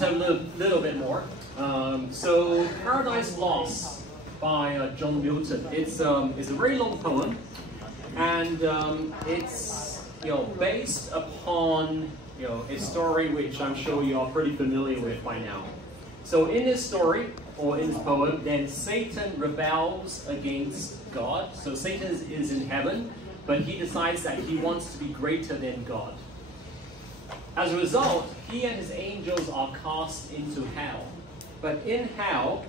just have a little bit more. So Paradise Lost by John Milton. It's a very long poem, and it's based upon a story which I'm sure you are pretty familiar with by now. So in this story, or in this poem, then Satan rebels against God. So Satan is in heaven, but he decides that he wants to be greater than God. As a result, he and his angels are cast into hell. But in hell,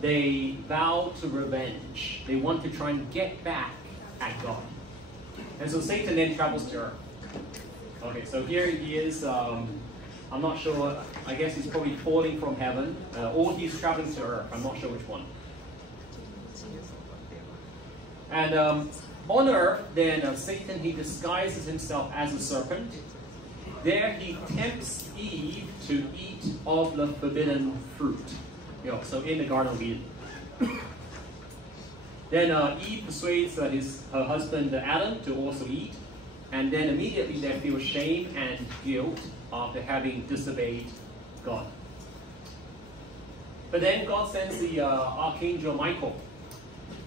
they vow to revenge. They want to try and get back at God. And so Satan then travels to earth. Okay, so here he is. I'm not sure. I guess he's probably falling from heaven, or he's traveling to earth. I'm not sure which one. And on earth, then Satan, he disguises himself as a serpent. There he tempts Eve to eat of the forbidden fruit. So in the Garden of Eden. Then Eve persuades her husband Adam to also eat. And then immediately they feel shame and guilt after having disobeyed God. But then God sends the Archangel Michael.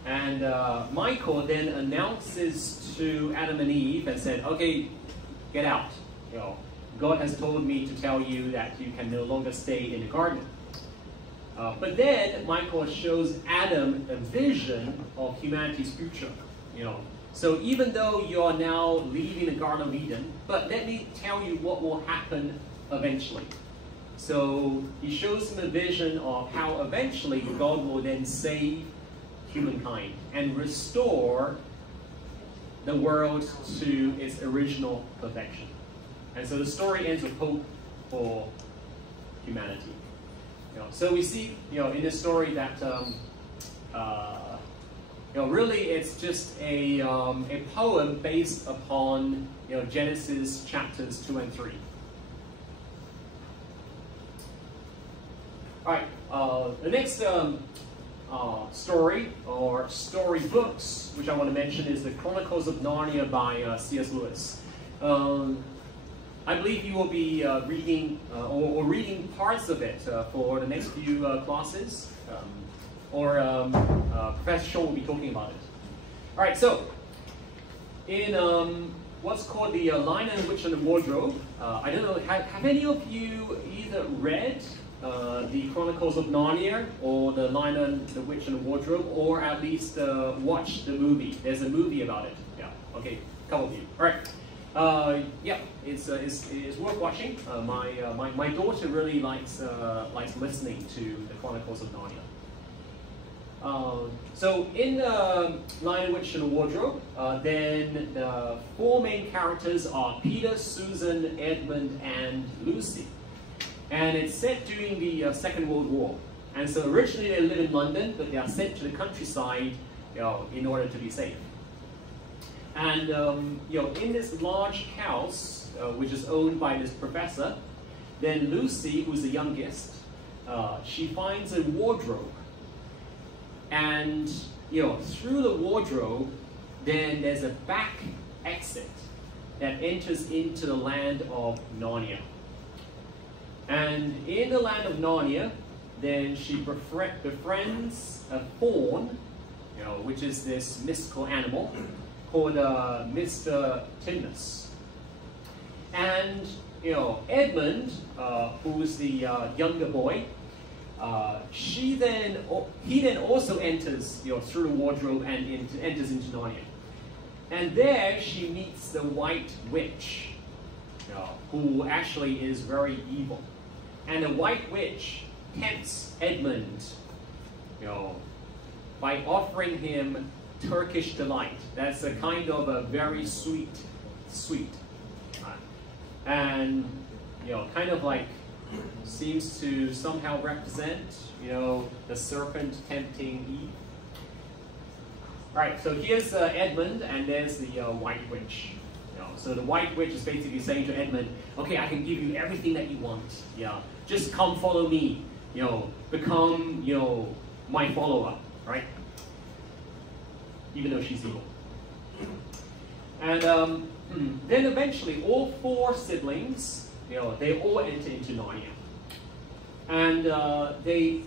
And Michael then announces to Adam and Eve and said, okay, get out. God has told me to tell you that you can no longer stay in the garden. But then Michael shows Adam a vision of humanity's future. So even though you are now leaving the Garden of Eden, but let me tell you what will happen eventually. So he shows him a vision of how eventually God will then save humankind and restore the world to its original perfection. And so the story ends with hope for humanity. So we see, in this story that really it's just a poem based upon Genesis chapters 2 and 3. All right, the next story or story books which I want to mention is the Chronicles of Narnia by C.S. Lewis. I believe you will be reading or reading parts of it for the next few classes, Professor Shaw will be talking about it. All right, so in what's called the Lion and the Witch and the Wardrobe, I don't know, have any of you either read the Chronicles of Narnia or the Lion and the Witch and the Wardrobe, or at least watched the movie? There's a movie about it. Yeah, okay, a couple of you. All right. Yeah, it's worth watching. My daughter really likes listening to the Chronicles of Narnia. So in Lion, Witch and the Wardrobe, then the four main characters are Peter, Susan, Edmund, and Lucy. And it's set during the Second World War. And so originally they live in London, but they are sent to the countryside in order to be safe. And in this large house, which is owned by this professor, then Lucy, who's the youngest, she finds a wardrobe. And through the wardrobe, then there's a back exit that enters into the land of Narnia. And in the land of Narnia, then she befriends a fawn, which is this mystical animal called Mr. Timnus. And Edmund, who's the younger boy, he then also enters through the wardrobe and enters into Narnia. And there she meets the White Witch, who actually is very evil. And the White Witch tempts Edmund, by offering him Turkish delight. That's a kind of a very sweet. And kind of like seems to somehow represent, the serpent tempting Eve. All right, so here's Edmund, and there's the White Witch. So the White Witch is basically saying to Edmund, okay, I can give you everything that you want. Just come follow me. Become, my follower, right? Even though she's evil. And then eventually all four siblings, they all enter into Narnia. And they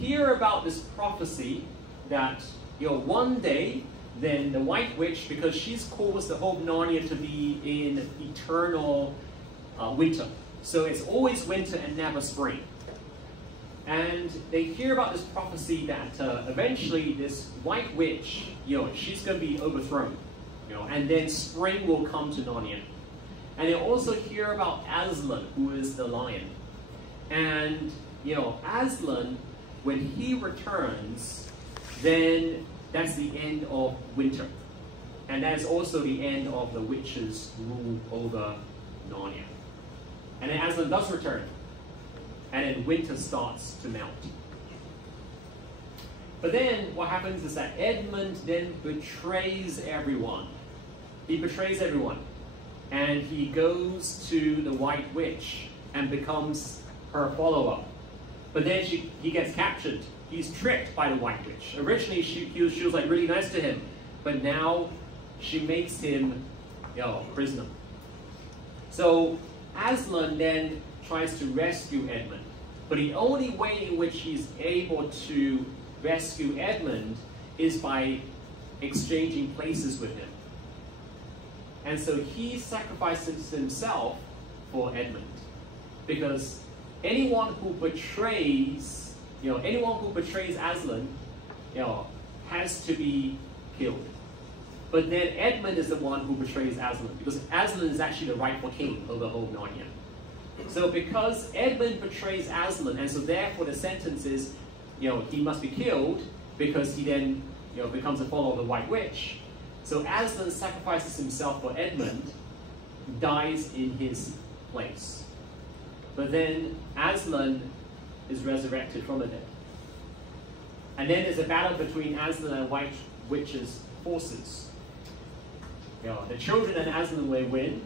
hear about this prophecy that, one day, then the White Witch, because she's caused the whole Narnia to be in eternal winter. So it's always winter and never spring. And they hear about this prophecy that eventually this White Witch, she's going to be overthrown. And then spring will come to Narnia. And they also hear about Aslan, who is the lion. And, Aslan, when he returns, then that's the end of winter. And that's also the end of the witch's rule over Narnia. And then Aslan does return. And then winter starts to melt. But then what happens is that Edmund then betrays everyone. He betrays everyone. And he goes to the White Witch and becomes her follower. But then he gets captured. He's tricked by the White Witch. Originally, she was like really nice to him. But now she makes him prisoner. So Aslan then tries to rescue Edmund. But the only way in which he's able to rescue Edmund is by exchanging places with him. And so he sacrifices himself for Edmund. Because anyone who betrays, Aslan, has to be killed. But then Edmund is the one who betrays Aslan, because Aslan is actually the rightful king over the whole Narnia. So because Edmund betrays Aslan, and so therefore the sentence is, he must be killed, because he then, becomes a follower of the White Witch. So Aslan sacrifices himself for Edmund, dies in his place. But then Aslan is resurrected from the dead. And then there's a battle between Aslan and White Witch's forces. The children and Aslan will win,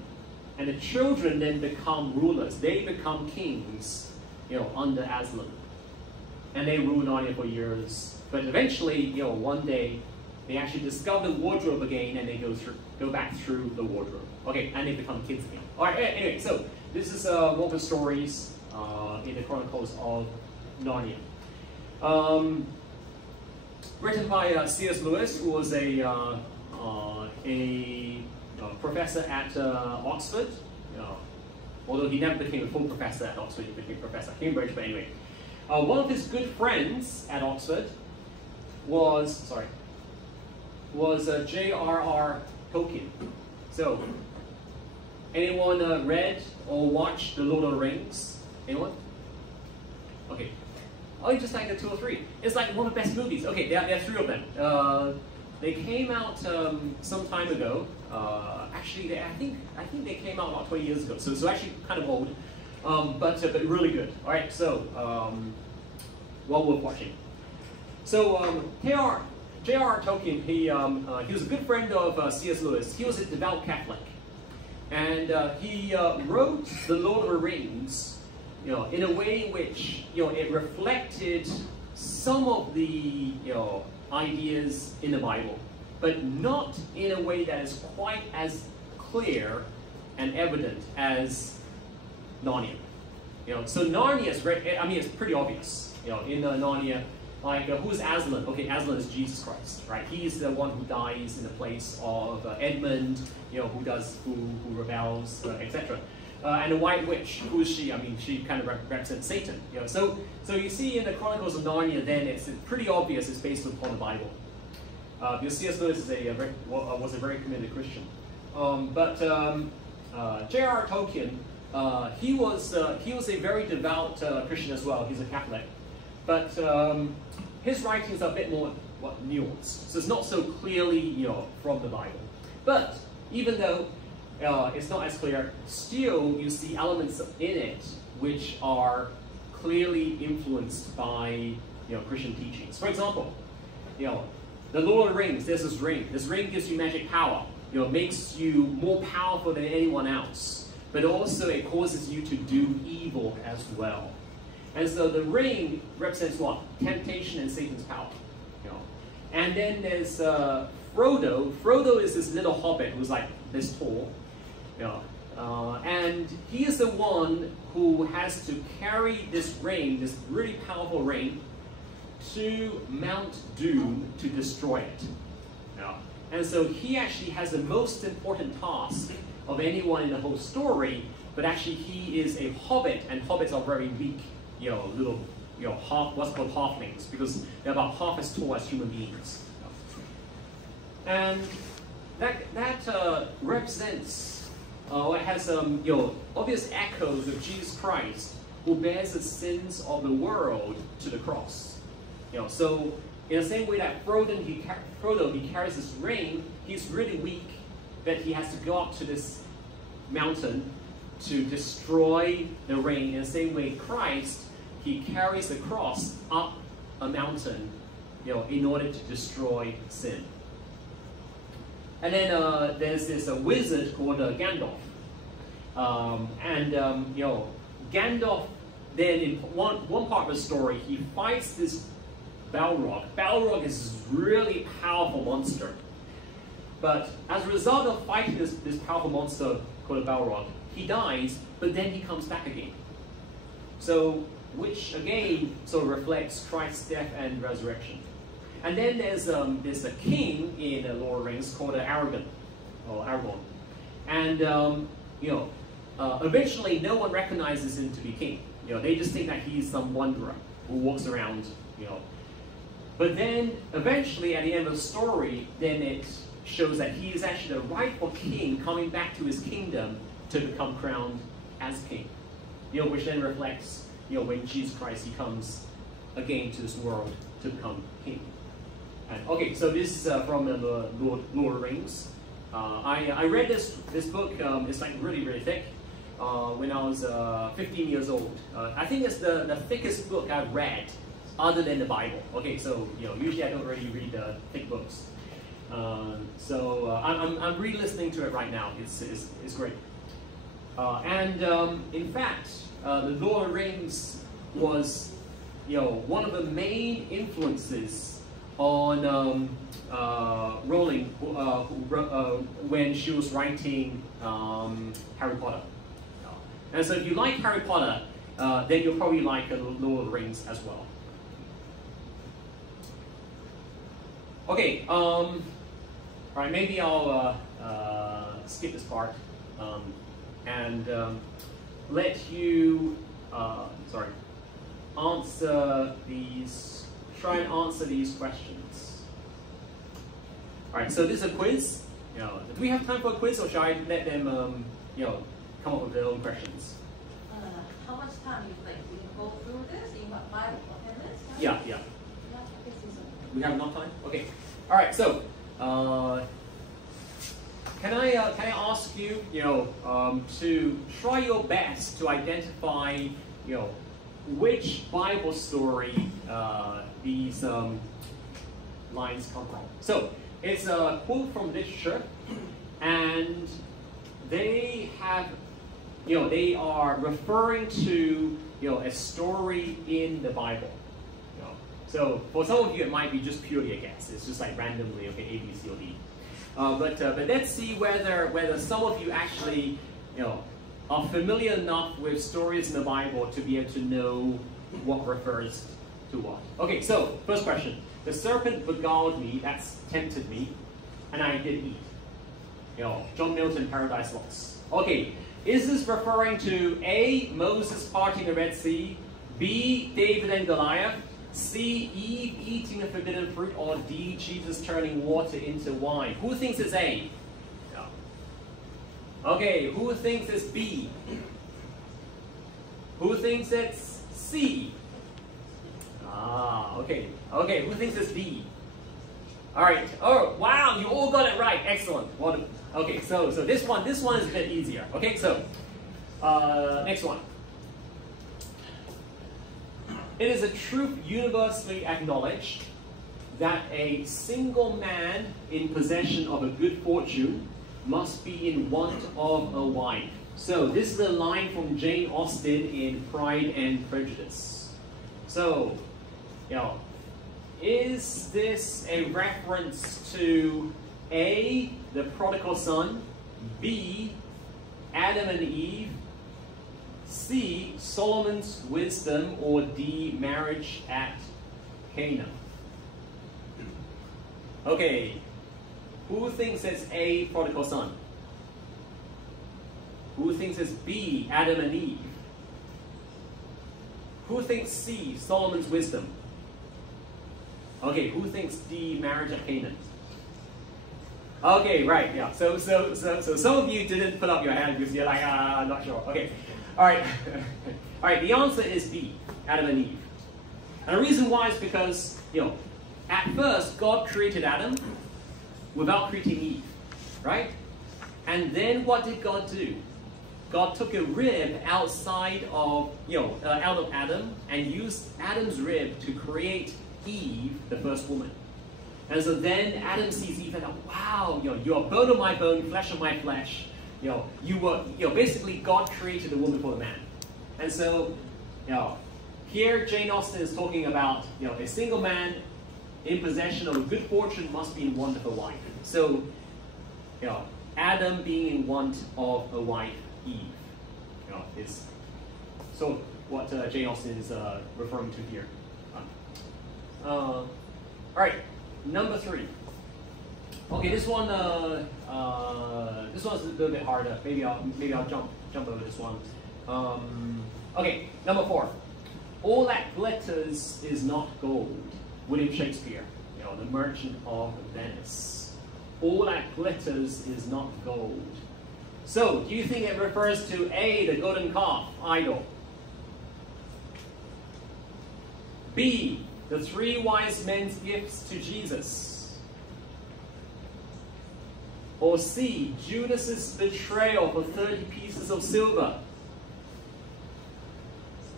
and the children then become rulers. They become kings, under Aslan. And they rule Narnia for years. But eventually, one day, they actually discover the wardrobe again, and they go back through the wardrobe. Okay, and they become kids again. All right. Anyway, so this is one of the stories in the Chronicles of Narnia. Written by C.S. Lewis, who was a professor at Oxford. Although he never became a full professor at Oxford, he became a professor at Cambridge. But anyway, one of his good friends at Oxford was J.R.R. Tolkien. So, anyone read or watched The Lord of the Rings? Anyone? Okay. Oh, just like the 2 or 3. It's like one of the best movies. Okay, there are 3 of them. They came out some time ago. Actually, I think they came out about 20 years ago. So actually kind of old, but really good. All right, so well worth watching. So J.R.R. Tolkien, he was a good friend of C.S. Lewis. He was a devout Catholic, and he wrote The Lord of the Rings, in a way in which it reflected some of the ideas in the Bible, but not in a way that is quite as clear and evident as Narnia. So Narnia is it's pretty obvious. In Narnia. Like, who's Aslan? Okay, Aslan is Jesus Christ, right? He's the one who dies in the place of Edmund, who rebels, etc. And the White Witch, who is she? She kind of represents Satan. So you see in the Chronicles of Narnia, then it's pretty obvious it's based upon the Bible. Because C.S. Lewis was a very committed Christian. J.R.R. Tolkien, he was a very devout Christian as well. He's a Catholic. But his writings are a bit more nuanced, so it's not so clearly from the Bible. But even though it's not as clear, still you see elements in it which are clearly influenced by Christian teachings. For example, the Lord of the Rings. There's this ring. This ring gives you magic power. Makes you more powerful than anyone else. But also it causes you to do evil as well. And so the ring represents what? Temptation and Satan's power. And then there's Frodo. Frodo is this little hobbit who's like this tall. And he is the one who has to carry this ring, this really powerful ring, to Mount Doom to destroy it. And so he actually has the most important task of anyone in the whole story, but actually he is a hobbit, and hobbits are very weak, little, what's called halflings, because they're about half as tall as human beings. And that represents, it has obvious echoes of Jesus Christ, who bears the sins of the world to the cross. So in the same way that Frodo, he carries this ring, he's really weak, that he has to go up to this mountain to destroy the ring. In the same way, Christ, he carries the cross up a mountain, in order to destroy sin. And then there's this wizard called Gandalf. Gandalf, then in one part of the story, he fights this Balrog. Balrog is this really powerful monster. But as a result of fighting this powerful monster called Balrog, he dies, but then he comes back again. So, which again sort of reflects Christ's death and resurrection. And then there's a king in Lord of the Rings called Aragorn. And eventually no one recognizes him to be king. They just think that he's some wanderer who walks around. But then eventually at the end of the story, then it shows that he is actually the rightful king coming back to his kingdom to become crowned as king. Which then reflects when Jesus Christ, he comes again to this world to become king. And, okay, so this is from the Lord of the Rings. I read this book. It's like really, really thick. When I was 15 years old. I think it's the thickest book I've read, other than the Bible. Okay, so usually I don't really read thick books. I'm re-listening to it right now. It's great. In fact, the Lord of the Rings was one of the main influences on Rowling when she was writing Harry Potter. And so if you like Harry Potter, then you'll probably like Lord of the Rings as well. Okay, all right, maybe I'll skip this part and let you, try and answer these questions. All right, so this is a quiz. Do we have time for a quiz, or shall I let them, come up with their own questions? How much time you go through this? In what, 5 or 10 minutes? Yeah. We have enough time? Okay. All right. So, can I ask you, to try your best to identify, which Bible story these lines come from? So, it's a quote from literature, and they have, they are referring to, a story in the Bible. So for some of you, it might be just purely a guess. It's just like randomly, okay, A, B, C, or D. But let's see whether some of you actually, are familiar enough with stories in the Bible to be able to know what refers to what. Okay, so first question: the serpent beguiled me, that's tempted me, and I did eat. John Milton, Paradise Lost. Okay, is this referring to A, Moses parting the Red Sea, B, David and Goliath, C, Eve eating the forbidden fruit, or D, Jesus turning water into wine? Who thinks it's A? No. Okay, who thinks it's B? Who thinks it's C? Okay. Okay, who thinks it's D? All right. Oh, wow, you all got it right. Excellent. Okay, so this one is a bit easier. Okay, so next one. It is a truth universally acknowledged that a single man in possession of a good fortune must be in want of a wife. So this is a line from Jane Austen in Pride and Prejudice. So, is this a reference to A, the prodigal son, B, Adam and Eve, C, Solomon's wisdom, or D, marriage at Cana? Okay, who thinks it's A, prodigal son? Who thinks it's B, Adam and Eve? Who thinks C, Solomon's wisdom? Okay, who thinks D, marriage at Canaan? Okay, right, yeah. So some of you didn't put up your hand because you're like, I'm not sure. Okay, all right. All right, the answer is B, Adam and Eve. And the reason why is because, at first, God created Adam without creating Eve, right? And then what did God do? God took a rib outside of, out of Adam and used Adam's rib to create Eve, the first woman. And so then Adam sees Eve and goes, wow, you are bone of my bone, flesh of my flesh. Basically God created the woman for the man. And so, here Jane Austen is talking about, a single man in possession of a good fortune must be in want of a wife. So, Adam being in want of a wife, Eve, is so what Jane Austen is referring to here. All right, number 3. Okay, this one this one's a little bit harder. Maybe I'll jump over this one. Okay, number 4. All that glitters is not gold. William Shakespeare, The Merchant of Venice. All that glitters is not gold. So, do you think it refers to A, the golden calf, idol? B, the 3 wise men's gifts to Jesus? Or C, Judas's betrayal for 30 pieces of silver?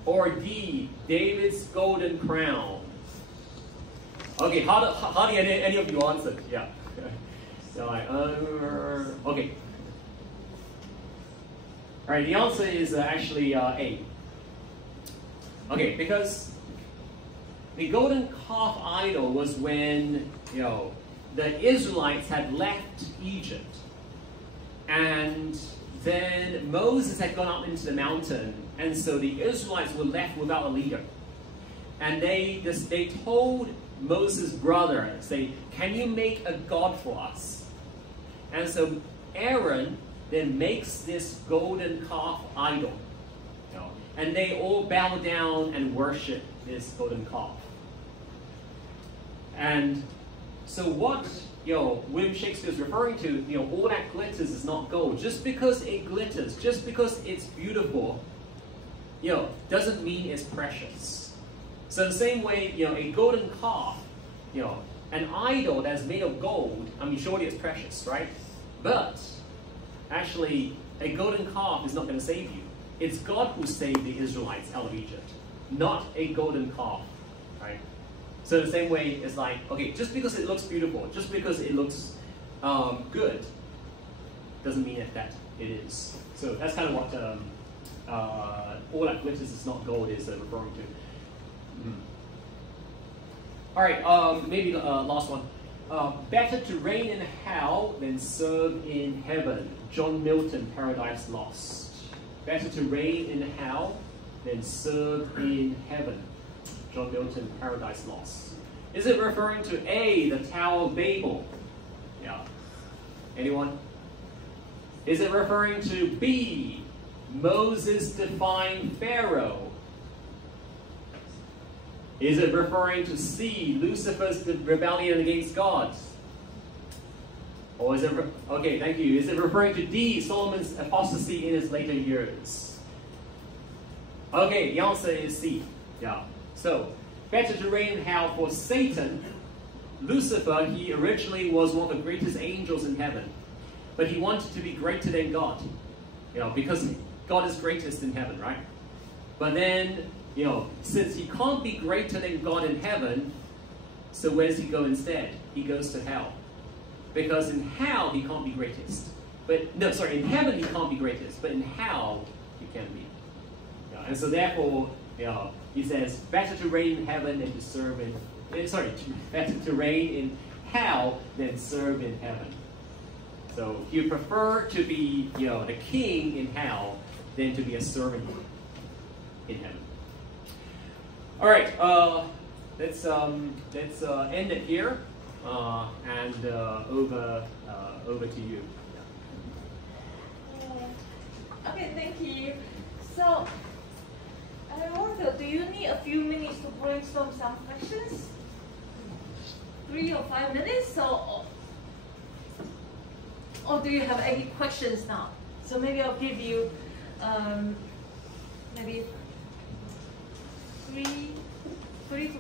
Or D, David's golden crown? Okay, how do any of you answer? Yeah. So okay. All right, the answer is actually A. Okay, because the golden calf idol was when the Israelites had left Egypt, and then Moses had gone up into the mountain, and so the Israelites were left without a leader. And they told Moses' brother, say, can you make a god for us? And so Aaron then makes this golden calf idol. And they all bow down and worship this golden calf. And so what William Shakespeare is referring to, all that glitters is not gold. Just because it glitters, just because it's beautiful, doesn't mean it's precious. So the same way, a golden calf, an idol that's made of gold, I mean, surely it's precious, right? But actually, a golden calf is not going to save you. It's God who saved the Israelites out of Egypt, not a golden calf, right? So the same way, it's like, okay, just because it looks beautiful, just because it looks good, doesn't mean that it is. So that's kind of what all that glitters is not gold is referring to. All right, maybe the last one. Better to reign in hell than serve in heaven. John Milton, Paradise Lost. Better to reign in hell than serve in heaven. John Milton, Paradise Lost. Is it referring to A, the Tower of Babel? Yeah. Anyone? Is it referring to B, Moses defying Pharaoh? Is it referring to C, Lucifer's rebellion against God? Or is it, okay, thank you. Is it referring to D, Solomon's apostasy in his later years? Okay, the answer is C. Yeah. So, better to reign in hell for Satan. Lucifer, he originally was one of the greatest angels in heaven. But he wanted to be greater than God. Because God is greatest in heaven, right? But then, since he can't be greater than God in heaven, so where does he go instead? He goes to hell. Because in hell, he can't be greatest. In heaven, he can't be greatest. But in hell, he can be. And so therefore, he says, better to reign in heaven than to serve in... better to reign in hell than serve in heaven. So you prefer to be, the king in hell than to be a servant in heaven. All right, let's end it here, and over to you. Okay, thank you. So, also, do you need a few minutes to brainstorm some questions? 3 or 5 minutes? So, or do you have any questions now? So maybe I'll give you maybe three to